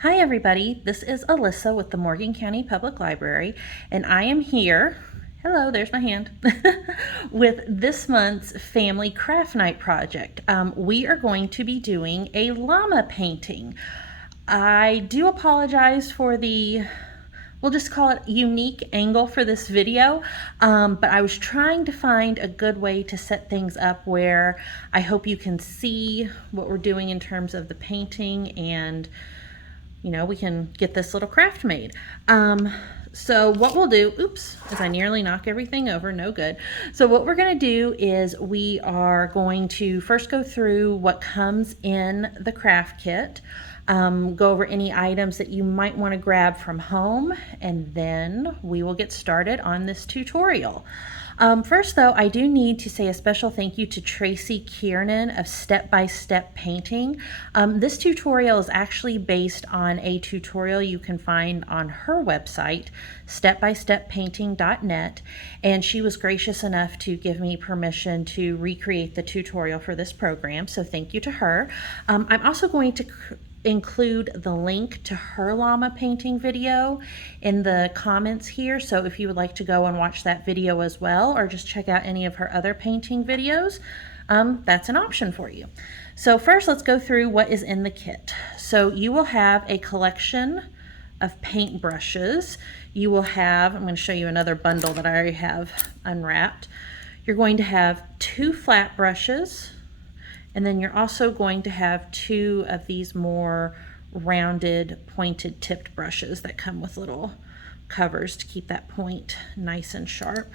Hi everybody, this is Alyssa with the Morgan County Public Library, and I am here, hello, there's my hand, with this month's Family Craft Night project. We are going to be doing a llama painting. I do apologize for we'll just call it unique angle for this video, but I was trying to find a good way to set things up where I hope you can see what we're doing in terms of the painting and we can get this little craft made. So what we'll do, oops, as I nearly knock everything over, no good. So what we're gonna do is we are going to first go through what comes in the craft kit, go over any items that you might wanna grab from home, and then we will get started on this tutorial. First though, I do need to say a special thank you to Tracy Kiernan of Step by Step Painting. This tutorial is actually based on a tutorial you can find on her website, stepbysteppainting.net, and she was gracious enough to give me permission to recreate the tutorial for this program, so thank you to her. I'm also going to include the link to her llama painting video in the comments here, so if you would like to go and watch that video as well, or just check out any of her other painting videos, that's an option for you. So first, let's go through what is in the kit. So you will have a collection of paint brushes. You will have, I'm going to show you another bundle that I already have unwrapped. You're going to have 2 flat brushes, and then you're also going to have 2 of these more rounded, pointed tipped brushes that come with little covers to keep that point nice and sharp.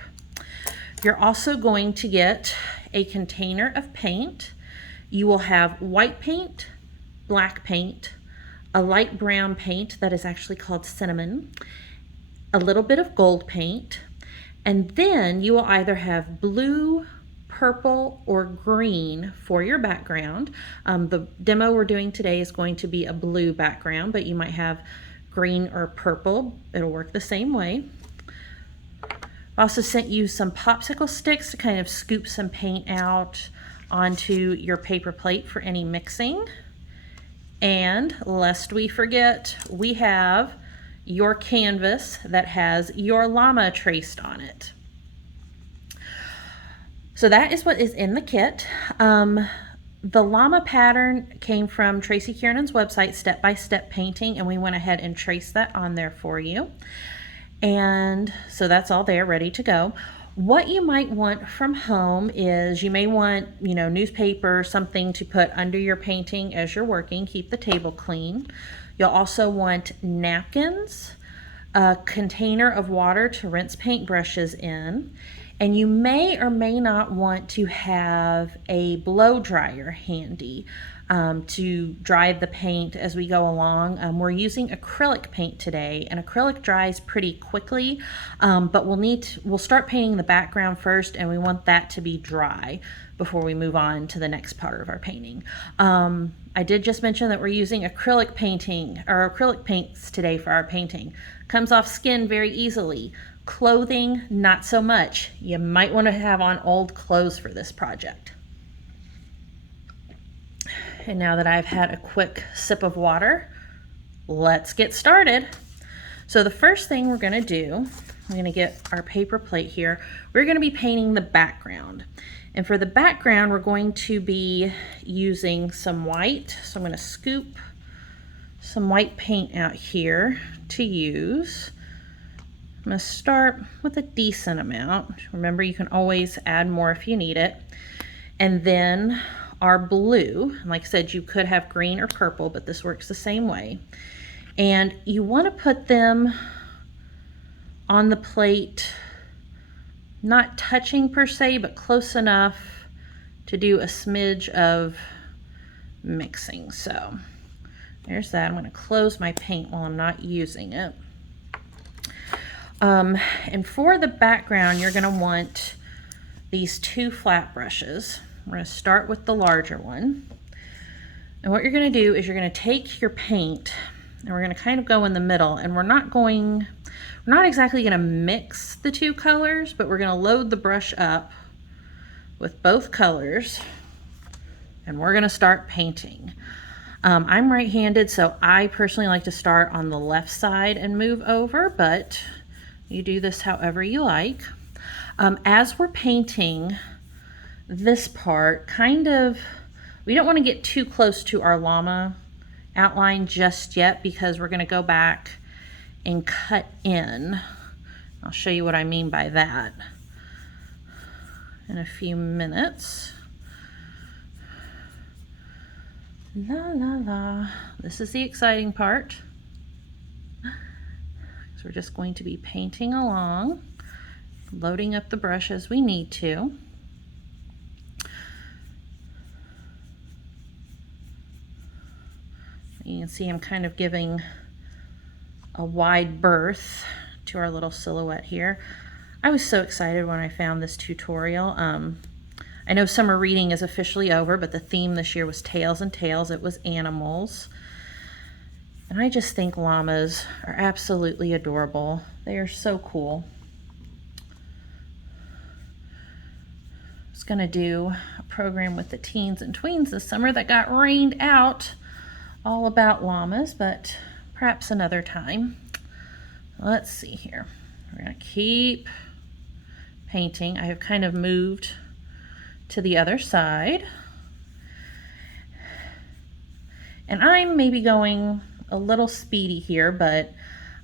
You're also going to get a container of paint. You will have white paint, black paint, a light brown paint that is actually called cinnamon, a little bit of gold paint, and then you will either have blue, purple, or green for your background. The demo we're doing today is going to be a blue background, but you might have green or purple. It'll work the same way. I also sent you some popsicle sticks to kind of scoop some paint out onto your paper plate for any mixing. And lest we forget, we have your canvas that has your llama traced on it. So that is what is in the kit. The llama pattern came from Tracy Kiernan's website, Step by Step Painting, and we went ahead and traced that on there for you. And so that's all there, ready to go. What you might want from home is you may want, newspaper, something to put under your painting as you're working, keep the table clean. You'll also want napkins, a container of water to rinse paintbrushes in, and you may or may not want to have a blow dryer handy to dry the paint as we go along. We're using acrylic paint today, and acrylic dries pretty quickly, but we'll start painting the background first, and we want that to be dry before we move on to the next part of our painting. I did just mention that we're using acrylic paints today for our painting. Comes off skin very easily. Clothing, not so much. You might want to have on old clothes for this project. And now that I've had a quick sip of water, let's get started. So the first thing we're going to do, we're going to get our paper plate here. We're going to be painting the background. And for the background, we're going to be using some white. So I'm going to scoop some white paint out here to use. I'm going to start with a decent amount. Remember, you can always add more if you need it. And then our blue, like I said, you could have green or purple, but this works the same way. And you want to put them on the plate, not touching per se, but close enough to do a smidge of mixing. So there's that. I'm going to close my paint while I'm not using it. And for the background, you're going to want these 2 flat brushes. We're going to start with the larger one. And what you're going to do is you're going to take your paint and we're going to kind of go in the middle, and we're not exactly going to mix the 2 colors, but we're going to load the brush up with both colors and we're going to start painting. I'm right-handed, so I personally like to start on the left side and move over, but you do this however you like. As we're painting this part, we don't want to get too close to our llama outline just yet because we're going to go back and cut in. I'll show you what I mean by that in a few minutes. La la la. This is the exciting part. So we're just going to be painting along, loading up the brush as we need to. You can see I'm kind of giving a wide berth to our little silhouette here. I was so excited when I found this tutorial. I know summer reading is officially over, but the theme this year was Tails and Tales. It was animals. And I just think llamas are absolutely adorable. They are so cool. I was gonna do a program with the teens and tweens this summer that got rained out all about llamas, but perhaps another time. Let's see here. We're gonna keep painting. I have kind of moved to the other side. And I'm maybe going a little speedy here, but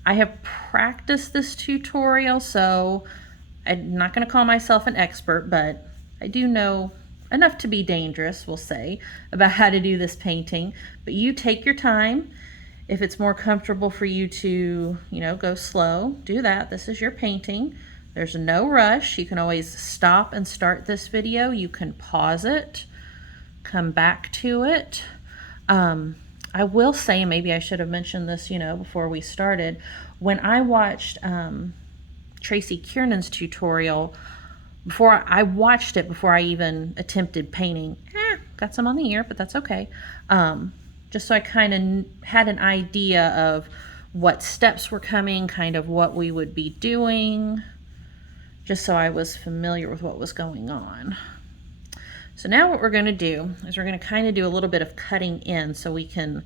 I have practiced this tutorial, so I'm not gonna call myself an expert, but I do know enough to be dangerous, we'll say, about how to do this painting. But you take your time. If it's more comfortable for you to, go slow, do that. This is your painting. There's no rush. You can always stop and start this video. You can pause it, come back to it. I will say, maybe I should have mentioned this, before we started. When I watched Tracy Kiernan's tutorial, before I even attempted painting, got some on the ear, but that's okay. Just so I kind of had an idea of what steps were coming, kind of what we would be doing, just so I was familiar with what was going on. So now what we're going to do is we're going to kind of do a little bit of cutting in so we can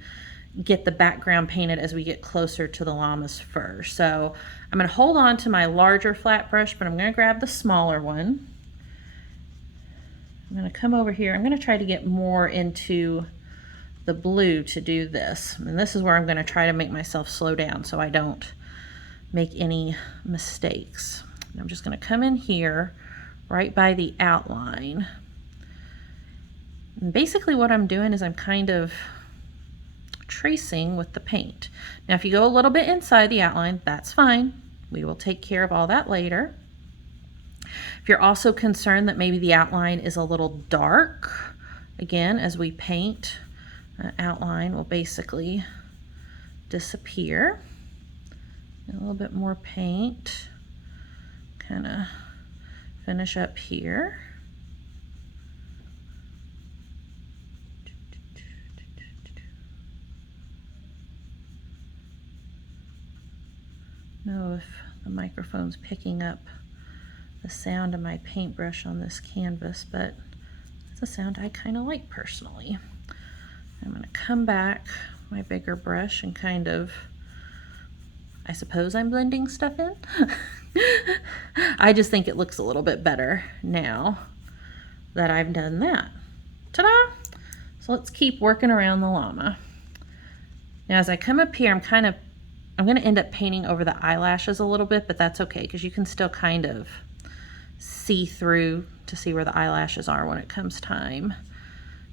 get the background painted as we get closer to the llama's fur. So I'm going to hold on to my larger flat brush, but I'm going to grab the smaller one. I'm going to come over here. I'm going to try to get more into the blue to do this. And this is where I'm going to try to make myself slow down so I don't make any mistakes. And I'm just going to come in here right by the outline. And basically what I'm doing is I'm kind of tracing with the paint. Now if you go a little bit inside the outline, that's fine. We will take care of all that later. If you're also concerned that maybe the outline is a little dark, again, as we paint, the outline will basically disappear. A little bit more paint, kind of finish up here. Know if the microphone's picking up the sound of my paintbrush on this canvas, but it's a sound I kind of like personally. I'm going to come back my bigger brush and kind of, I suppose I'm blending stuff in. I just think it looks a little bit better now that I've done that. Ta-da! So let's keep working around the llama. Now as I come up here, I'm going to end up painting over the eyelashes a little bit, but that's okay because you can still kind of see through to see where the eyelashes are when it comes time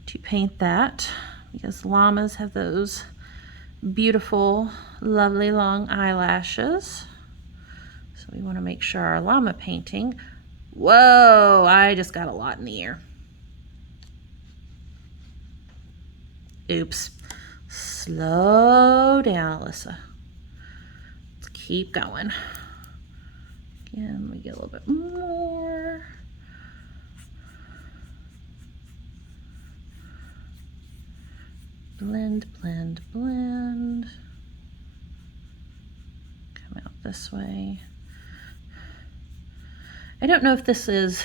to paint that, because llamas have those beautiful, lovely long eyelashes. So we want to make sure our llama painting, whoa, I just got a lot in the ear. Oops. Slow down, Alyssa. Keep going. Again, we get a little bit more. Blend, blend, blend. Come out this way. I don't know if this is,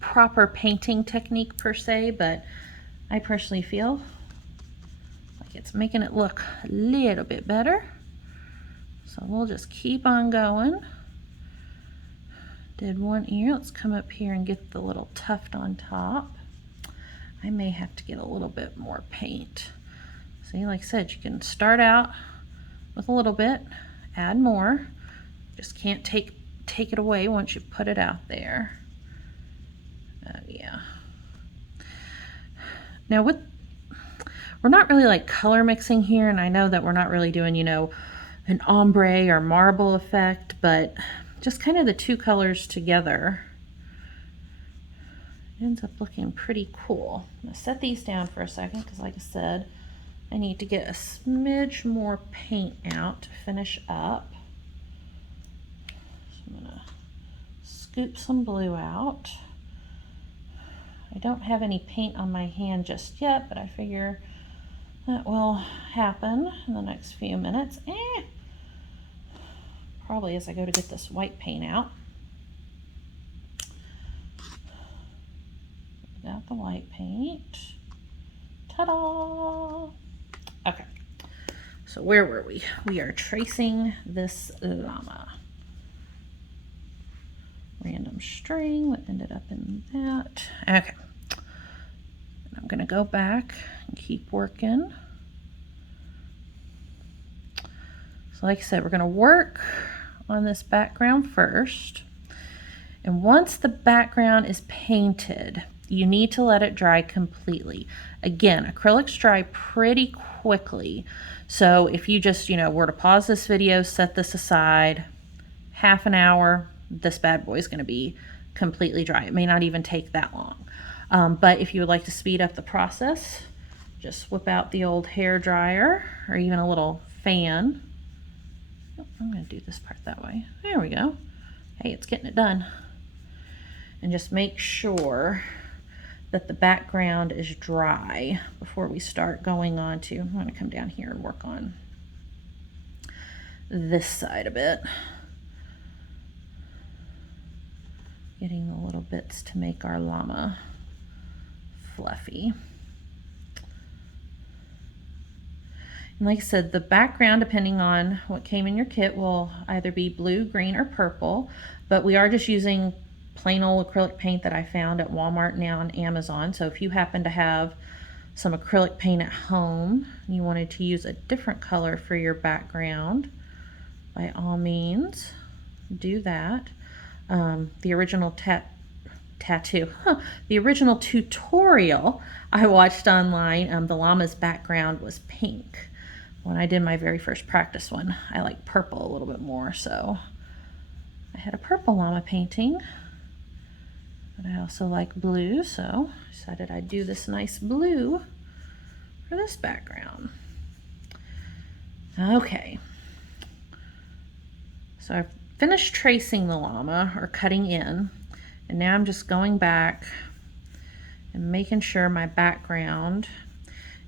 proper painting technique per se, but I personally feel It's making it look a little bit better. So we'll just keep on going. Did one ear. Let's come up here and get the little tuft on top. I may have to get a little bit more paint. See, like I said, you can start out with a little bit, add more. Just can't take it away once you put it out there. Oh yeah. Now we're not really like color mixing here, and I know that we're not really doing, you know, an ombre or marble effect, but just kind of the two colors together ends up looking pretty cool. I'm gonna set these down for a second because, like I said, I need to get a smidge more paint out to finish up. So I'm gonna scoop some blue out. I don't have any paint on my hand just yet, but I figure that will happen in the next few minutes. Probably as I go to get this white paint out. Got the white paint. Ta-da! Okay, so where were we? We are tracing this llama. Random string that ended up in that. Okay, and I'm gonna go back and keep working. So like I said, we're gonna work on this background first. And once the background is painted, you need to let it dry completely. Again, acrylics dry pretty quickly. So if you just, you know, were to pause this video, set this aside, half an hour, this bad boy is going to be completely dry. It may not even take that long. But if you would like to speed up the process, just whip out the old hair dryer or even a little fan. Oh, I'm going to do this part that way. There we go. Hey, it's getting it done. And just make sure that the background is dry before we start going on to, I'm going to come down here and work on this side a bit. Getting the little bits to make our llama fluffy. And like I said, the background, depending on what came in your kit, will either be blue, green, or purple, but we are just using plain old acrylic paint that I found at Walmart and on Amazon. So if you happen to have some acrylic paint at home, and you wanted to use a different color for your background, by all means, do that. The original the original tutorial I watched online, the llama's background was pink. When I did my very first practice one, I like purple a little bit more, so I had a purple llama painting. But I also like blue, so I decided I'd do this nice blue for this background. Okay. So I've finished tracing the llama, or cutting in, and now I'm just going back and making sure my background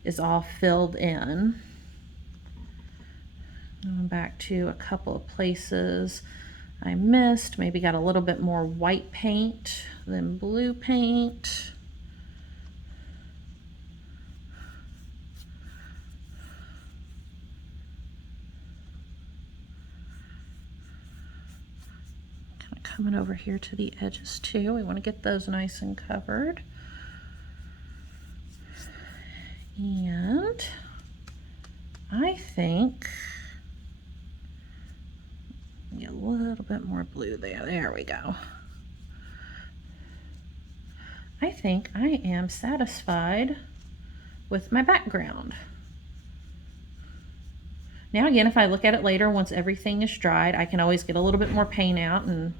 is all filled in. Going back to a couple of places I missed, maybe got a little bit more white paint than blue paint. Kind of coming over here to the edges too. We want to get those nice and covered. And I think get a little bit more blue there. There we go. I think I am satisfied with my background. Now again, if I look at it later, once everything is dried, I can always get a little bit more paint out and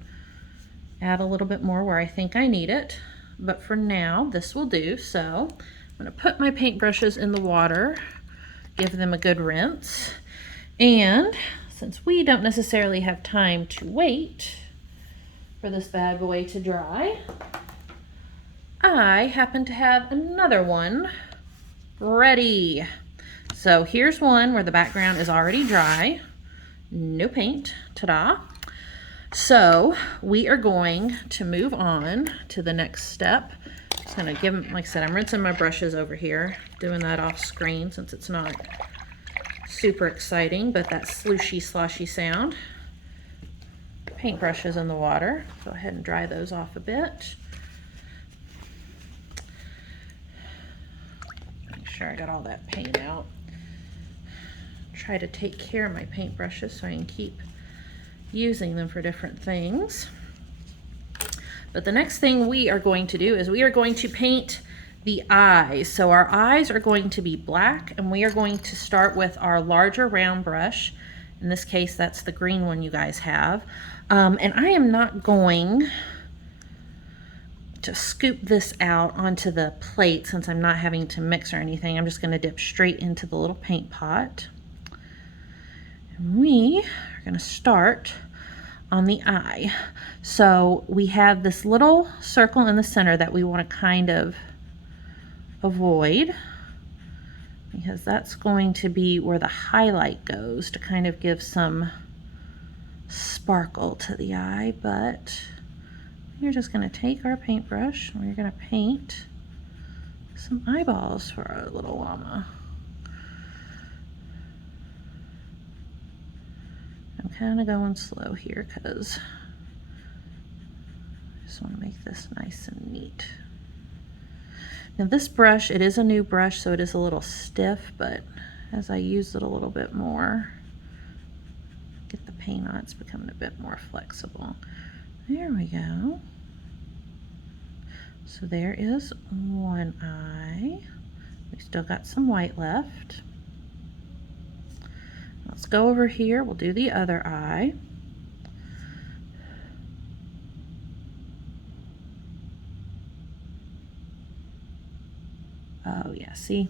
add a little bit more where I think I need it. But for now, this will do. So I'm going to put my paintbrushes in the water, give them a good rinse, and since we don't necessarily have time to wait for this bad boy to dry, I happen to have another one ready. So here's one where the background is already dry, no paint, ta-da. So we are going to move on to the next step. Just gonna give them, like I said, I'm rinsing my brushes over here, doing that off screen since it's not super exciting, but that slooshy, sloshy sound. Paintbrushes in the water. Go ahead and dry those off a bit. Make sure I got all that paint out. Try to take care of my paintbrushes so I can keep using them for different things. But the next thing we are going to do is we are going to paint the eyes. So our eyes are going to be black, and we are going to start with our larger round brush. In this case, that's the green one you guys have. And I am not going to scoop this out onto the plate since I'm not having to mix or anything. I'm just going to dip straight into the little paint pot. And we are going to start on the eye. So we have this little circle in the center that we want to kind of avoid, because that's going to be where the highlight goes to kind of give some sparkle to the eye. But we're just going to take our paintbrush and we're going to paint some eyeballs for our little llama. I'm kind of going slow here because I just want to make this nice and neat. Now this brush, it is a new brush, so it is a little stiff, but as I use it a little bit more, get the paint on, it's becoming a bit more flexible. There we go. So there is one eye. We still got some white left. Let's go over here, we'll do the other eye. Oh yeah, see,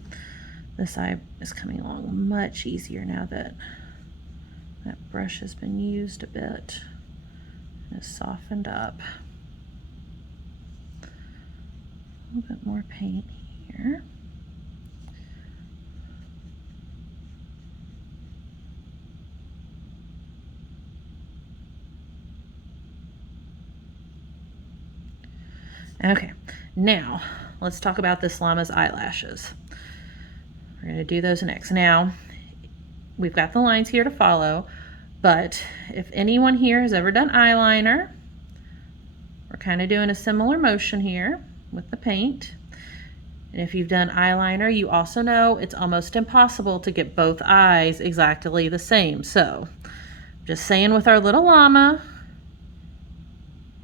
this eye is coming along much easier now that that brush has been used a bit and is softened up. A little bit more paint here. Okay, now let's talk about this llama's eyelashes. We're going to do those next. Now, we've got the lines here to follow, but if anyone here has ever done eyeliner, we're kind of doing a similar motion here with the paint. And if you've done eyeliner, you also know it's almost impossible to get both eyes exactly the same. So, just saying with our little llama,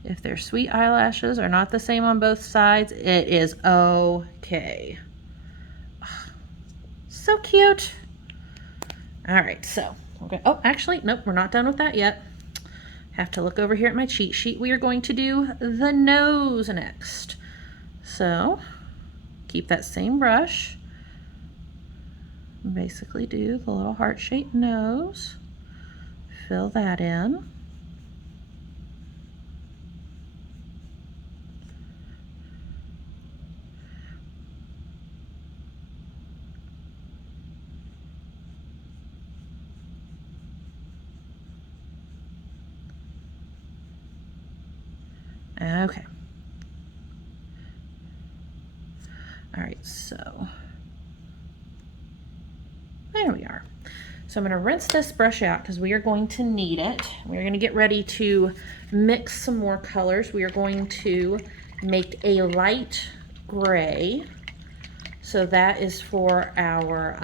if their sweet eyelashes are not the same on both sides, it is okay. So cute. All right, so okay. Oh, actually, nope, we're not done with that yet. Have to look over here at my cheat sheet. We are going to do the nose next. So keep that same brush. Basically do the little heart-shaped nose. Fill that in. Okay. All right, so there we are. So I'm going to rinse this brush out because we are going to need it. We're going to get ready to mix some more colors. We are going to make a light gray. So that is for our,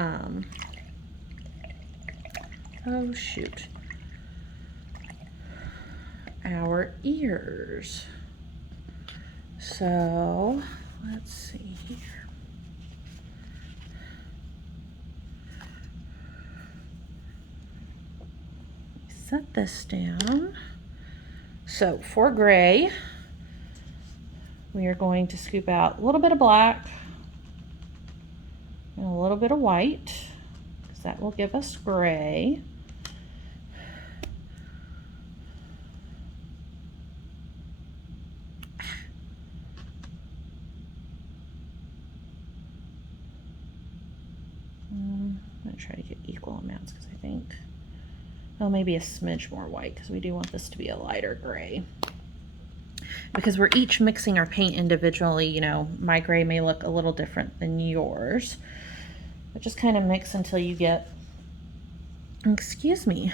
oh shoot, our ears. So let's see here. Set this down. So for gray, we are going to scoop out a little bit of black and a little bit of white, because that will give us gray. I'm going to try to get equal amounts because I think, well, maybe a smidge more white because we do want this to be a lighter gray. because we're each mixing our paint individually, you know, my gray may look a little different than yours. But just kind of mix until you get, excuse me,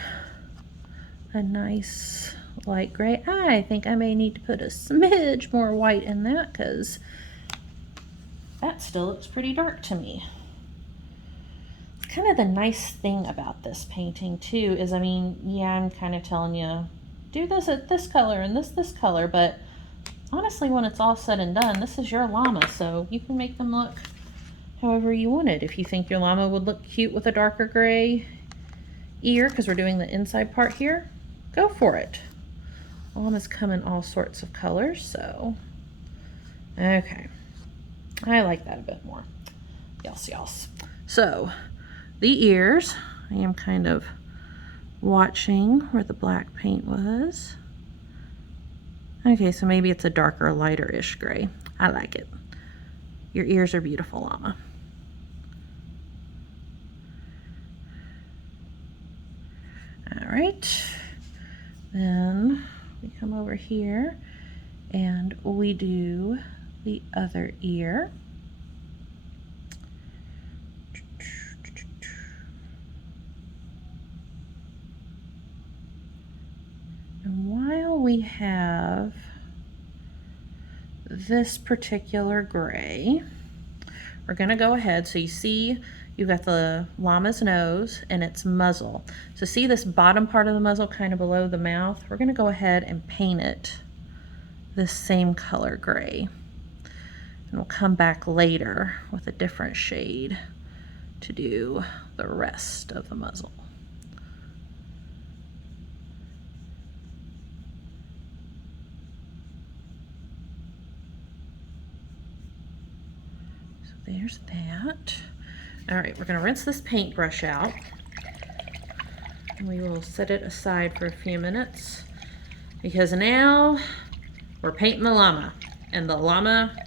a nice light gray. I think I may need to put a smidge more white in that because that still looks pretty dark to me. Kind of the nice thing about this painting too is, I mean, yeah, I'm kind of telling you, do this at this color and this color, but honestly, when it's all said and done, this is your llama, so you can make them look however you want it. If you think your llama would look cute with a darker gray ear, because we're doing the inside part here, go for it. Llamas come in all sorts of colors, so okay. I like that a bit more. Yes. So the ears, I am kind of watching where the black paint was. Okay, so maybe it's a darker, lighter-ish gray. I like it. Your ears are beautiful, llama. All right, then we come over here and we do the other ear. And while we have this particular gray, we're gonna go ahead, so you see you've got the llama's nose and its muzzle. So see this bottom part of the muzzle kind of below the mouth? We're gonna go ahead and paint it this same color gray. And we'll come back later with a different shade to do the rest of the muzzle. So there's that. All right, we're gonna rinse this paintbrush out. And we will set it aside for a few minutes because now we're painting the llama, and the llama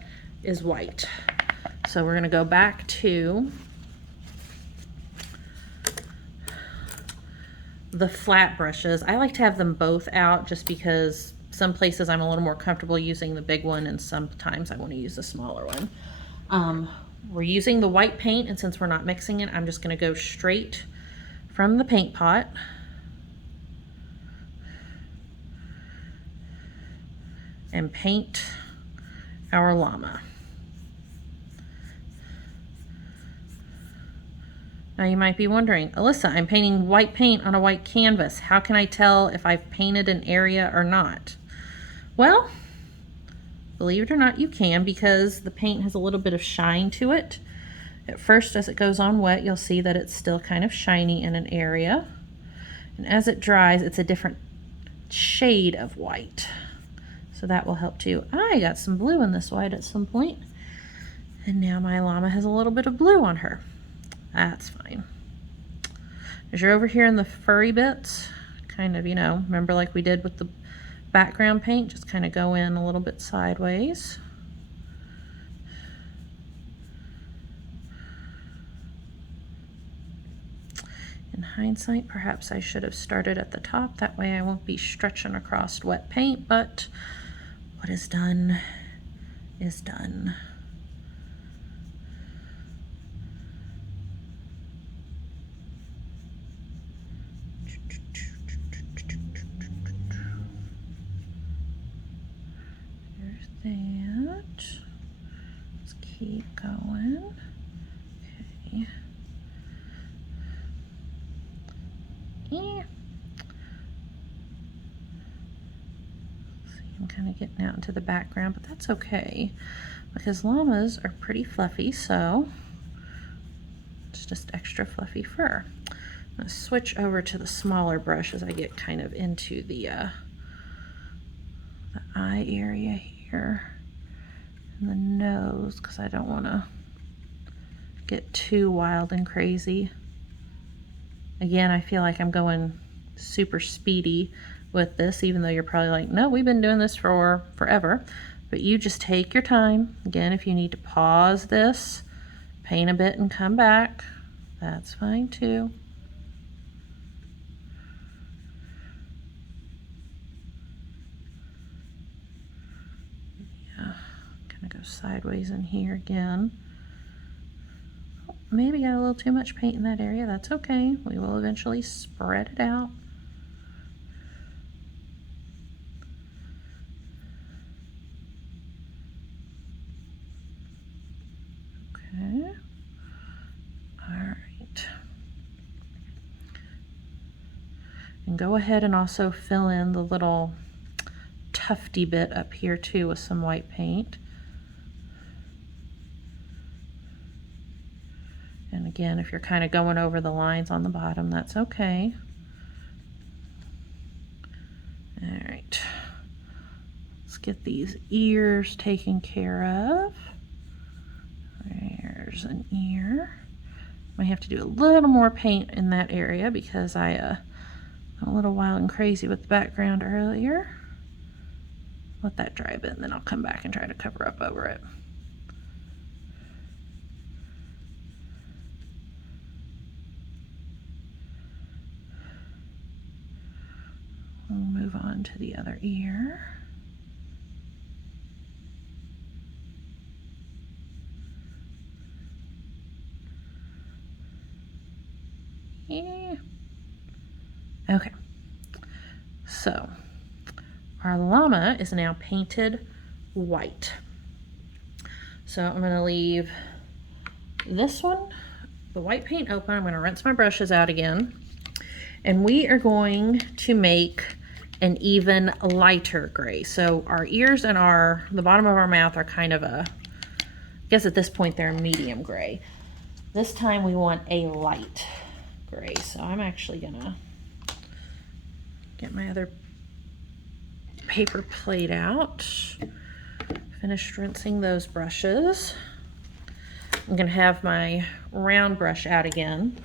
is white. So we're gonna go back to the flat brushes. I like to have them both out just because some places I'm a little more comfortable using the big one and sometimes I want to use the smaller one. We're using the white paint, and since we're not mixing it, I'm just gonna go straight from the paint pot. And paint our llama. Now you might be wondering, Alyssa, I'm painting white paint on a white canvas. How can I tell if I've painted an area or not? Well, believe it or not, you can, because the paint has a little bit of shine to it. At first, as it goes on wet, you'll see that it's still kind of shiny in an area. And as it dries, it's a different shade of white. So that will help too. I got some blue in this white at some point, and now my llama has a little bit of blue on her. That's fine. As you're over here in the furry bits, kind of, you know, remember like we did with the background paint, just kind of go in a little bit sideways. In hindsight, perhaps I should have started at the top. That way I won't be stretching across wet paint, but what is done is done. There's that. Let's keep going. Okay. Yeah. See, I'm kind of getting out into the background, but that's okay because llamas are pretty fluffy, so it's just extra fluffy fur. I'm going to switch over to the smaller brush as I get kind of into the eye area here and the nose, because I don't want to get too wild and crazy. Again, I feel like I'm going super speedy with this, even though you're probably like, no, we've been doing this for forever. But you just take your time. Again, if you need to pause this, paint a bit and come back, that's fine too. sideways in here again. Oh, maybe got a little too much paint in that area. That's okay. We will eventually spread it out. Okay. All right. And go ahead and also fill in the little tufty bit up here too with some white paint. And again, if you're kind of going over the lines on the bottom, that's okay. All right. Let's get these ears taken care of. There's an ear. Might have to do a little more paint in that area because I went a little wild and crazy with the background earlier. Let that dry a bit, and then I'll come back and try to cover up over it. We'll move on to the other ear. Yeah. Okay, so our llama is now painted white. So I'm going to leave this one, the white paint open. I'm going to rinse my brushes out again. And we are going to make an even lighter gray. So our ears and the bottom of our mouth are kind of I guess at this point they're medium gray. This time we want a light gray. So I'm actually gonna get my other paper plate out. Finished rinsing those brushes. I'm gonna have my round brush out again.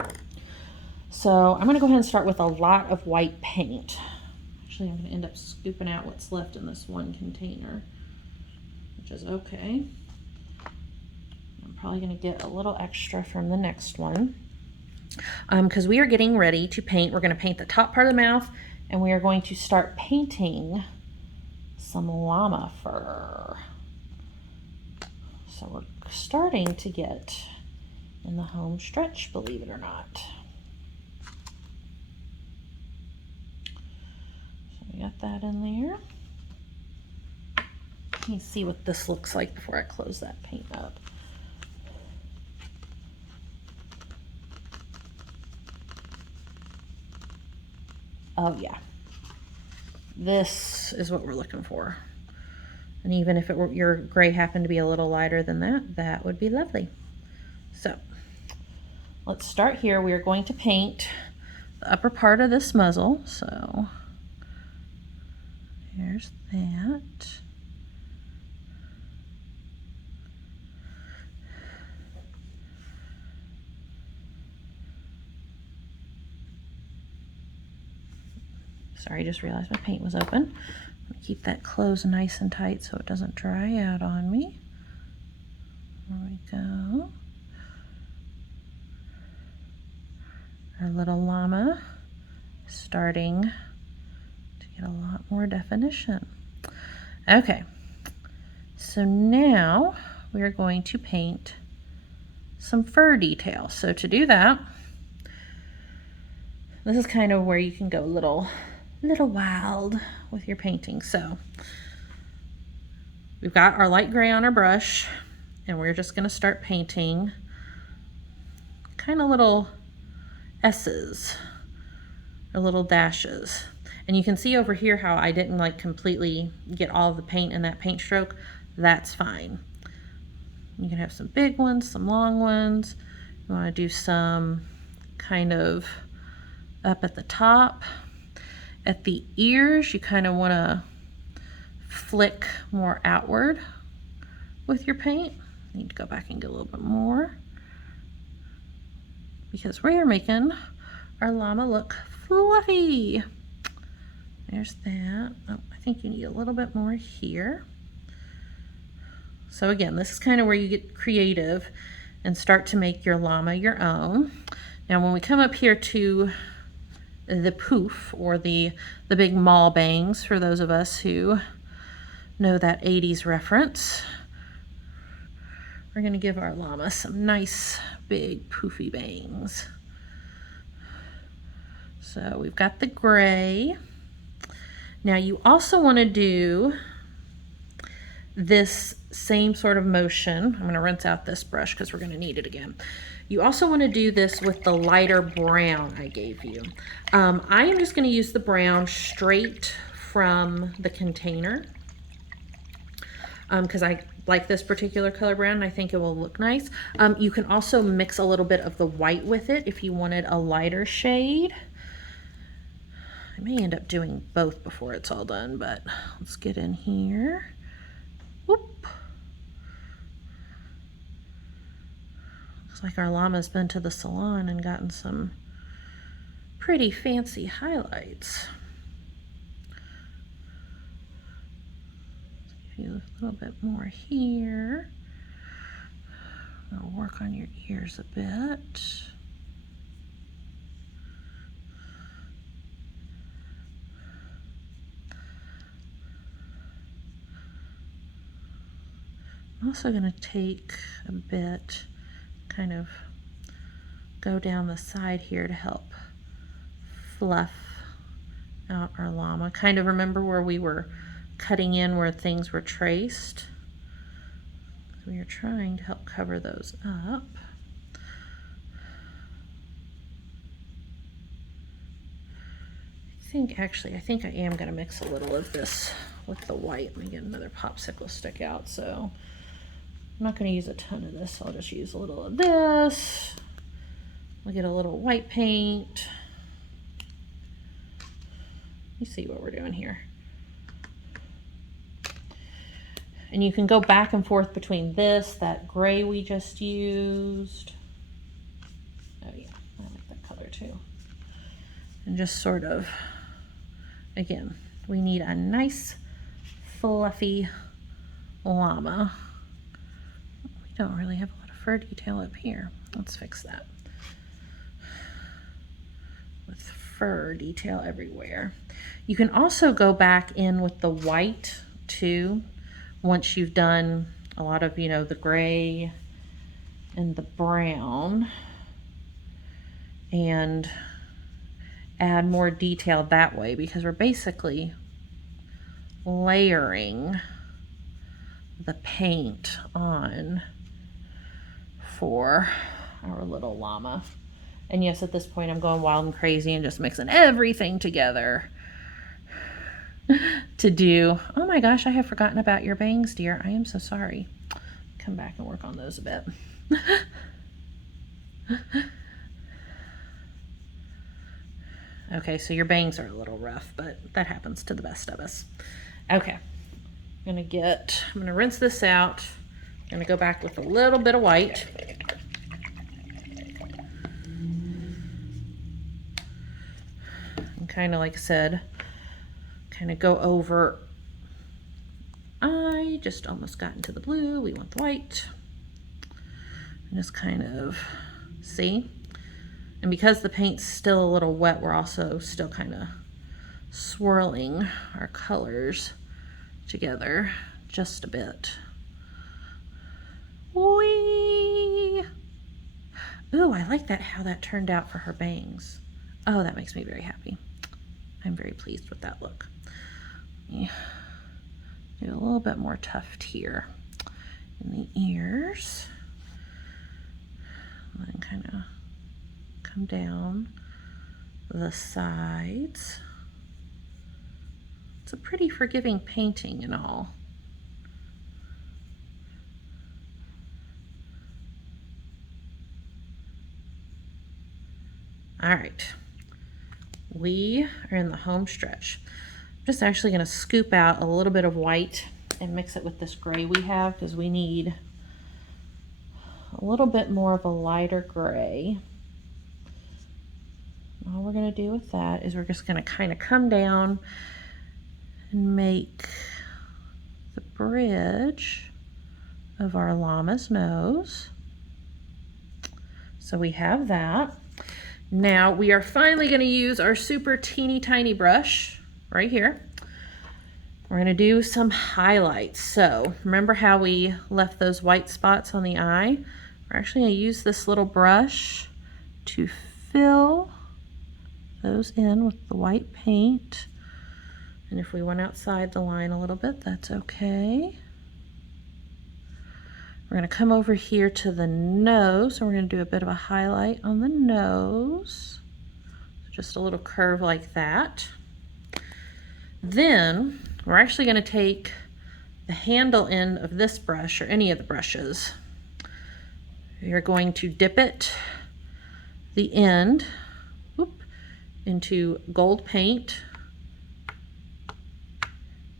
So I'm gonna go ahead and start with a lot of white paint. Actually, I'm gonna end up scooping out what's left in this one container, which is okay. I'm probably gonna get a little extra from the next one. Because we are getting ready to paint. We're gonna paint the top part of the mouth, and we are going to start painting some llama fur. So we're starting to get in the home stretch, believe it or not. So we got that in there. Let me see what this looks like before I close that paint up. Oh yeah, this is what we're looking for. And even if your gray happened to be a little lighter than that, that would be lovely. So let's start here. We are going to paint the upper part of this muzzle. So here's that. Sorry, I just realized my paint was open. I'm gonna keep that closed nice and tight so it doesn't dry out on me. There we go. Our little llama is starting to get a lot more definition. Okay, so now we are going to paint some fur details. So to do that, this is kind of where you can go a little wild with your painting. So we've got our light gray on our brush, and we're just going to start painting kind of little S's or little dashes. And you can see over here how I didn't like completely get all of the paint in that paint stroke. That's fine. You can have some big ones, some long ones. You want to do some kind of up at the top. At the ears, you kind of want to flick more outward with your paint. Need to go back and get a little bit more because we are making our llama look fluffy. There's that. Oh, I think you need a little bit more here. So again, this is kind of where you get creative and start to make your llama your own. Now when we come up here to the poof, or the big mall bangs, for those of us who know that 80s reference, we're gonna give our llama some nice big poofy bangs. So we've got the gray. Now you also want to do this same sort of motion. I'm going to rinse out this brush because we're going to need it again. You also want to do this with the lighter brown I gave you. I am just going to use the brown straight from the container because I like this particular color brown and I think it will look nice. You can also mix a little bit of the white with it if you wanted a lighter shade. I may end up doing both before it's all done, but let's get in here. Whoop. Looks like our llama's been to the salon and gotten some pretty fancy highlights. Give you a little bit more here. I'll work on your ears a bit. I'm also going to take a bit, kind of go down the side here to help fluff out our llama. Kind of remember where we were cutting in where things were traced. We are trying to help cover those up. I think I am going to mix a little of this with the white. Let me get another popsicle stick out. So I'm not going to use a ton of this. I'll just use a little of this. We'll get a little white paint. You see what we're doing here. And you can go back and forth between this, that gray we just used. Oh yeah, I like that color too. And just sort of, again, we need a nice fluffy llama. We don't really have a lot of fur detail up here. Let's fix that. With fur detail everywhere. You can also go back in with the white too, once you've done a lot of, the gray and the brown, and add more detail that way, because we're basically layering the paint on for our little llama. And yes, at this point I'm going wild and crazy and just mixing everything together to do. Oh my gosh, I have forgotten about your bangs, dear. I am so sorry. Come back and work on those a bit. Okay, so your bangs are a little rough, but that happens to the best of us. Okay, I'm gonna rinse this out. I'm gonna go back with a little bit of white. And kind of, like I said, kind of go over. I just almost got into the blue. We want the white. And just kind of see. And because the paint's still a little wet, we're also still kind of swirling our colors together just a bit. Whee! Ooh, I like that, how that turned out for her bangs. Oh, that makes me very happy. I'm very pleased with that look. Do a little bit more tuft here in the ears. And then kind of come down the sides. It's a pretty forgiving painting and all. All right, we are in the home stretch. I'm just actually going to scoop out a little bit of white and mix it with this gray we have, because we need a little bit more of a lighter gray. All we're going to do with that is we're just going to kind of come down and make the bridge of our llama's nose. So we have that. Now we are finally going to use our super teeny tiny brush right here. We're going to do some highlights. So remember how we left those white spots on the eye? We're actually going to use this little brush to fill those in with the white paint. And if we went outside the line a little bit, that's okay. We're going to come over here to the nose, and we're going to do a bit of a highlight on the nose. Just a little curve like that. Then we're actually going to take the handle end of this brush, or any of the brushes. You're going to dip it, the end, into gold paint,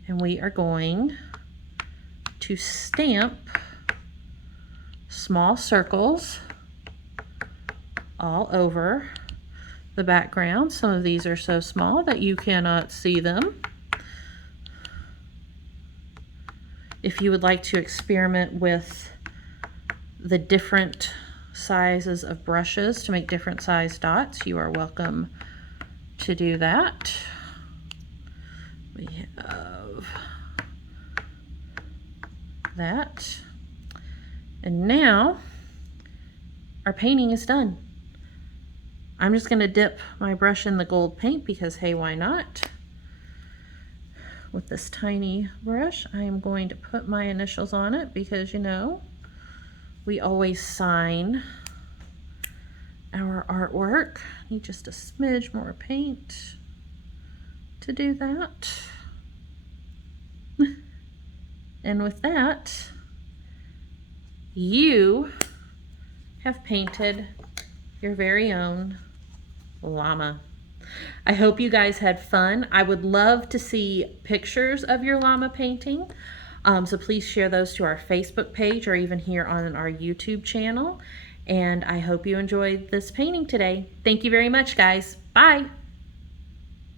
and we are going to stamp small circles all over the background. Some of these are so small that you cannot see them. If you would like to experiment with the different sizes of brushes to make different size dots, you are welcome to do that. We have that. And now our painting is done. I'm just going to dip my brush in the gold paint because, hey, why not? With this tiny brush, I am going to put my initials on it because, you know, we always sign our artwork. Need just a smidge more paint to do that. And with that, you have painted your very own llama. I hope you guys had fun. I would love to see pictures of your llama painting. So please share those to our Facebook page or even here on our YouTube channel. And I hope you enjoyed this painting today. Thank you very much, guys. Bye.